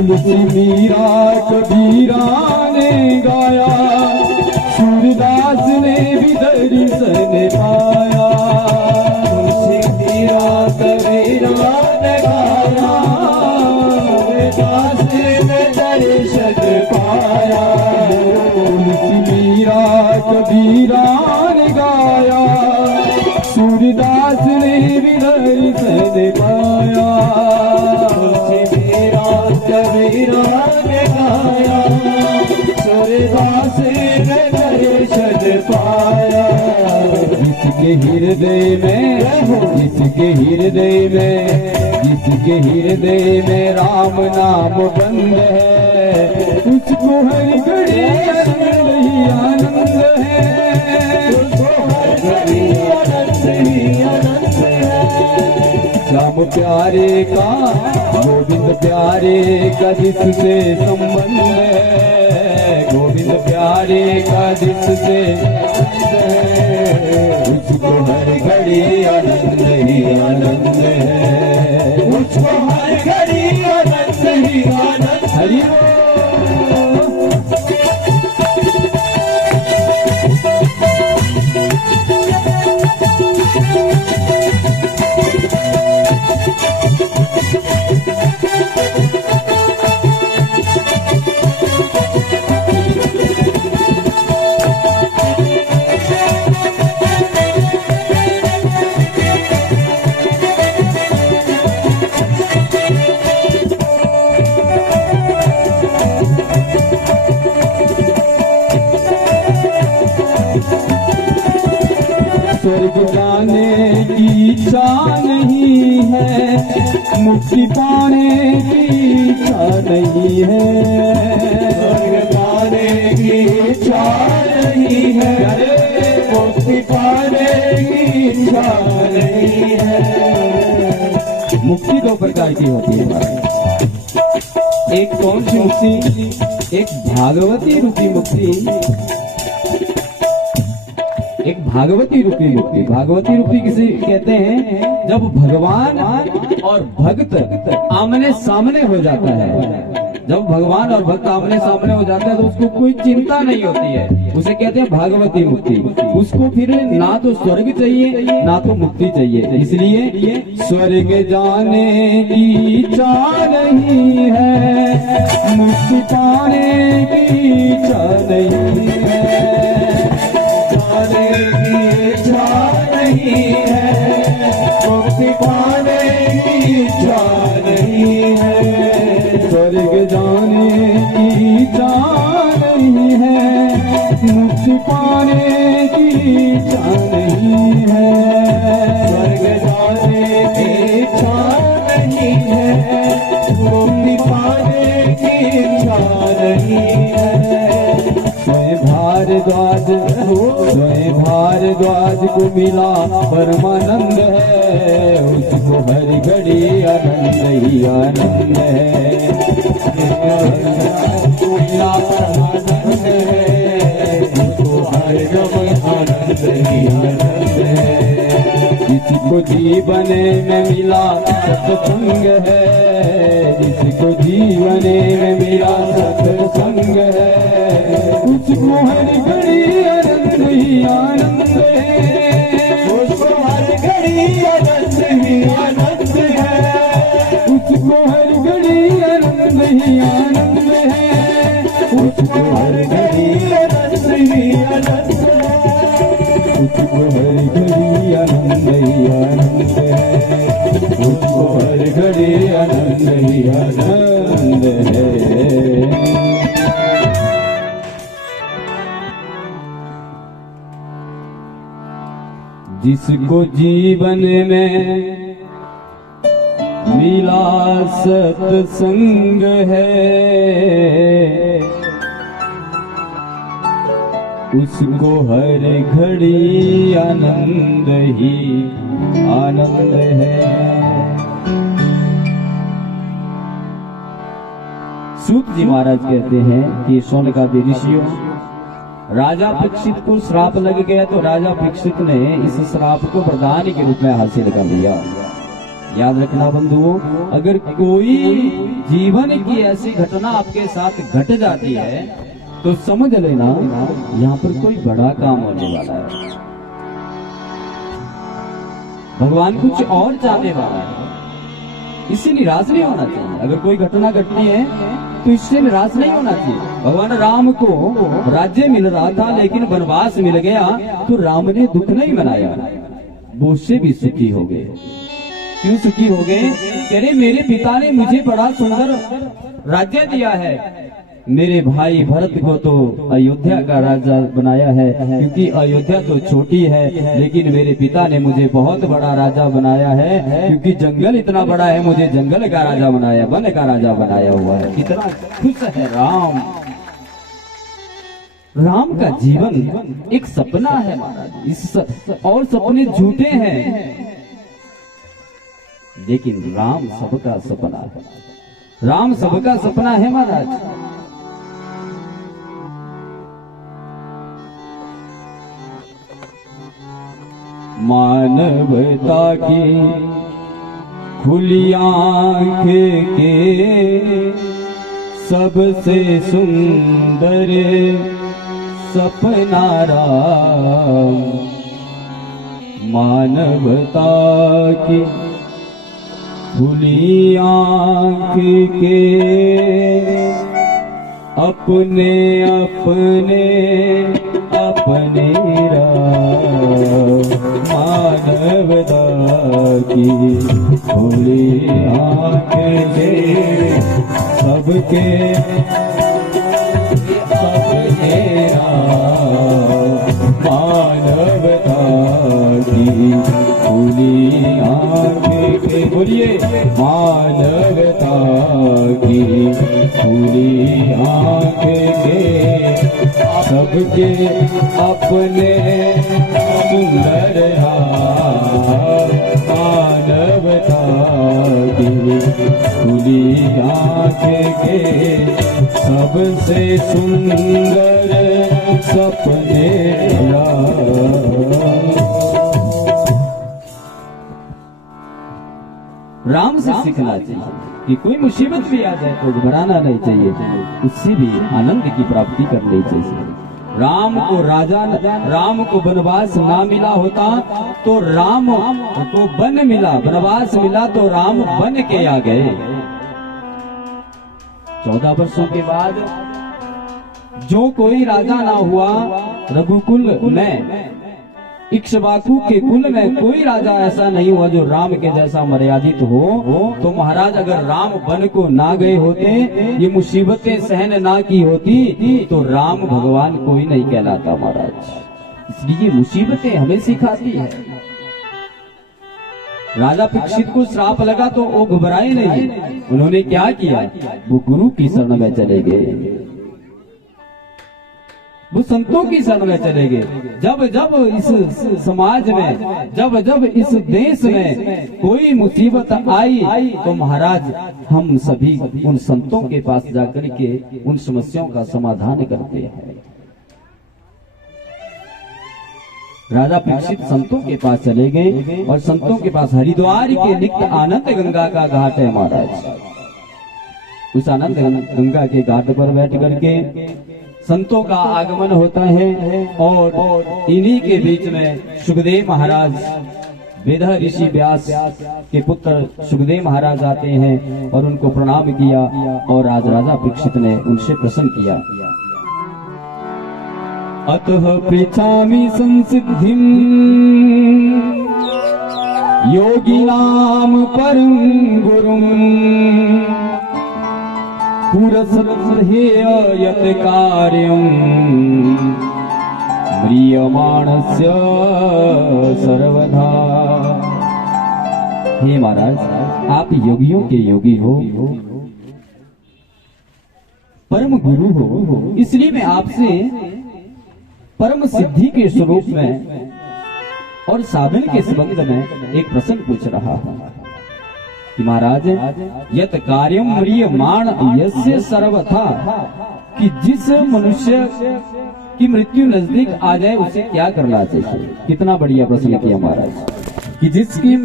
तुलसी मीरा कबीरा ने गाया, सूरदास ने भी दर्शन पाया। तुलसी मीरा कबीरा ने गाया, सूरदास ने दर्शन पाया। तुलसी मीरा कबीरा ने गाया, सूरदास ने भी दर्शन पाया। तुलसी मीरा कबीरा ने गाया, सूरदास ने दर्शन पाया। जिसके हृदय में राम नाम बंद है, उसको हर घड़ी आनंद है। श्याम प्यारे का गोविंद प्यारे का जिससे संबंध है, गोविंद प्यारे का जिससे उसको हर घड़ी आनंद ही आनंद है। उसको हर घड़ी आनंद ही आनंद। हरि स्वर्ग जाने की इच्छा नहीं है, मुक्ति पाने की इच्छा नहीं है। स्वर्ग पाने की इच्छा नहीं है, मुक्ति पाने की इच्छा नहीं है। मुक्ति दो प्रकार की होती है। एक कौन सी मुक्ति? एक भागवती रूपी मुक्ति, एक भागवती रूपी मुक्ति। भागवती रूपी किसे कहते हैं? जब भगवान और भक्त आमने सामने हो जाता है, जब भगवान और भक्त आमने सामने हो जाता है तो उसको कोई चिंता नहीं होती है, उसे कहते हैं भागवती मुक्ति। उसको फिर ना तो स्वर्ग चाहिए ना तो मुक्ति चाहिए, इसलिए स्वर्ग जाने की इच्छा नहीं है, मुक्ति पाने की इच्छा नहीं है। जाने की इच्छा नहीं है, मुक्ति पाने की इच्छा नहीं है। स्वर्ग जाने की इच्छा नहीं है, मुक्ति पाने की इच्छा नहीं है। स्वर्ग जाने की इच्छा नहीं है, मुक्ति पाने की इच्छा नहीं है। स्वयं भारद्वाज को मिला परमानंद है, उसको हर घड़ी आनंद ही आनंद है। मिला परमानंद है, उसको हर घड़ी आनंद ही आनंद है। जिसको जीवन में मिला सत्संग है, जिसको जीवन में मिला सत्संग है, उसको हर घड़ी आनंद ही आनंद है। उसको हर घड़ी आनंद ही आनंद है। उसको हर घड़ी आनंद ही आनंद है। उसको हर घड़ी आनंद ही आनंद है। उसको हर घड़ी आनंद ही आनंद है। उसको हर घड़ी आनंद ही आनंद है। जिसको जीवन में मिला सत्संग है, उसको हर घड़ी आनंद ही आनंद है। सूत जी महाराज कहते हैं कि शौनकादि ऋषियों, राजा परीक्षित को श्राप लग गया तो राजा परीक्षित ने इस श्राप को वरदान के रूप में हासिल कर लिया। याद रखना बंधुओं, अगर कोई जीवन की ऐसी घटना आपके साथ घट जाती है तो समझ लेना यहाँ पर कोई बड़ा काम होने वाला है। भगवान कुछ और चाहने वाला है, इससे निराश नहीं होना चाहिए। अगर कोई घटना घटती है तो इससे निराश नहीं होना चाहिए। भगवान राम को राज्य मिल रहा था लेकिन वनवास मिल गया तो राम ने दुख नहीं मनाया, वो उससे भी सुखी हो गए। क्यों सुखी हो गए? कह रहे मेरे पिता ने मुझे बड़ा सुंदर राज्य दिया है, मेरे भाई भरत को तो अयोध्या का राजा बनाया है, क्योंकि अयोध्या तो छोटी है, लेकिन मेरे पिता ने मुझे बहुत बड़ा राजा बनाया है, क्योंकि जंगल इतना बड़ा है, मुझे जंगल का राजा बनाया, वन का राजा बनाया हुआ है। कितना खुश है राम। राम का जीवन एक सपना है महाराज, और सपने झूठे हैं, लेकिन राम सबका सपना है। राम सबका सपना है महाराज। मानवता की खुली आंख के सबसे सुंदर सपना राम। मानवता की खुली आंख के अपने अपने अपने राम। मानवता की खुली आंख के सबके अपने राम। मानवता की खुली आंख के, बोलिए मानवता की खुली आंख के सबके अपने सुंदर राम। मानवता की खुली आंख के सबसे सुंदर सपने राम से सीखना चाहिए कि कोई मुसीबत भी आ जाए तो घबराना नहीं चाहिए, उससे भी आनंद की प्राप्ति करनी चाहिए। राम को वनवास ना मिला होता तो राम को वन मिला, वनवास मिला तो राम वन के आ गए। 14 वर्षों के बाद जो कोई राजा ना हुआ रघुकुल में, इक्ष्वाकु के कुल में कोई राजा ऐसा नहीं हुआ जो राम के जैसा मर्यादित हो। तो महाराज अगर राम वन को ना गए होते, ये मुसीबतें सहन ना की होती, तो राम भगवान कोई नहीं कहलाता महाराज। इसलिए मुसीबतें हमें सिखाती है। राजा परीक्षित को श्राप लगा तो वो घबराए नहीं, उन्होंने क्या किया? वो गुरु की शरण में चले गए, वो संतों की शरण में चले गए। जब जब इस समाज में, जब जब इस देश में कोई मुसीबत आई तो महाराज हम सभी उन संतों के पास जाकर के उन समस्याओं का समाधान करते हैं। राजा परीक्षित संतों के पास चले गए और संतों के पास हरिद्वार के निकट आनंद गंगा का घाट है महाराज। उस आनंद गंगा के घाट पर बैठ करके संतों का आगमन होता है और इन्हीं के बीच में सुखदेव महाराज, वेद ऋषि व्यास के पुत्र सुखदेव महाराज आते हैं और उनको प्रणाम किया और आज राजा परीक्षित ने उनसे प्रश्न किया। अतः पृच्छामि संसिद्धिं योगिनां परं गुरुं पुरसहेय यत् कार्यं म्रियमाणस्य सर्वदा। हे महाराज, आप योगियों के योगी हो, परम गुरु हो, इसलिए मैं आपसे परम सिद्धि के स्वरूप में और साधन के संबंध में एक प्रश्न पूछ रहा हूं कि महाराज, यत कार्यम म्रियमाण यस्य सर्वथा, कि जिस मनुष्य की मृत्यु नजदीक आ जाए उसे क्या करना चाहिए। कितना बढ़िया प्रश्न किया महाराज, कि जिसकी